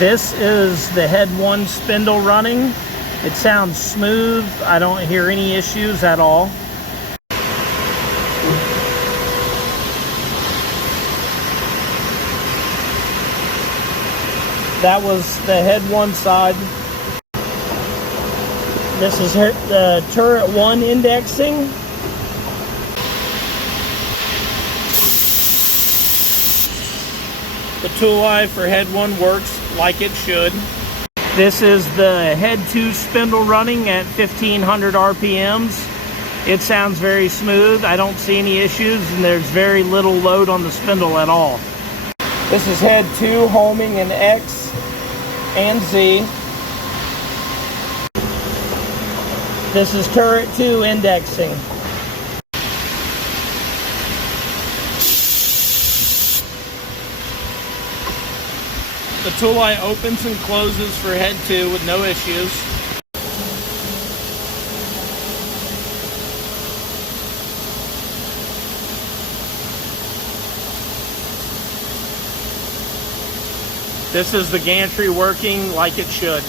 This is the head 1 spindle running. It sounds smooth. I don't hear any issues at all. That was the head 1 side. This is the turret 1 indexing. The tool eye for head 1 works like it should. This is the head 2 spindle running at 1500 RPMs. It sounds very smooth. I don't see any issues, and there's very little load on the spindle at all. This is head 2 homing in X and Z. This is turret 2 indexing. The tool eye opens and closes for head 2 with no issues. This is the gantry working like it should.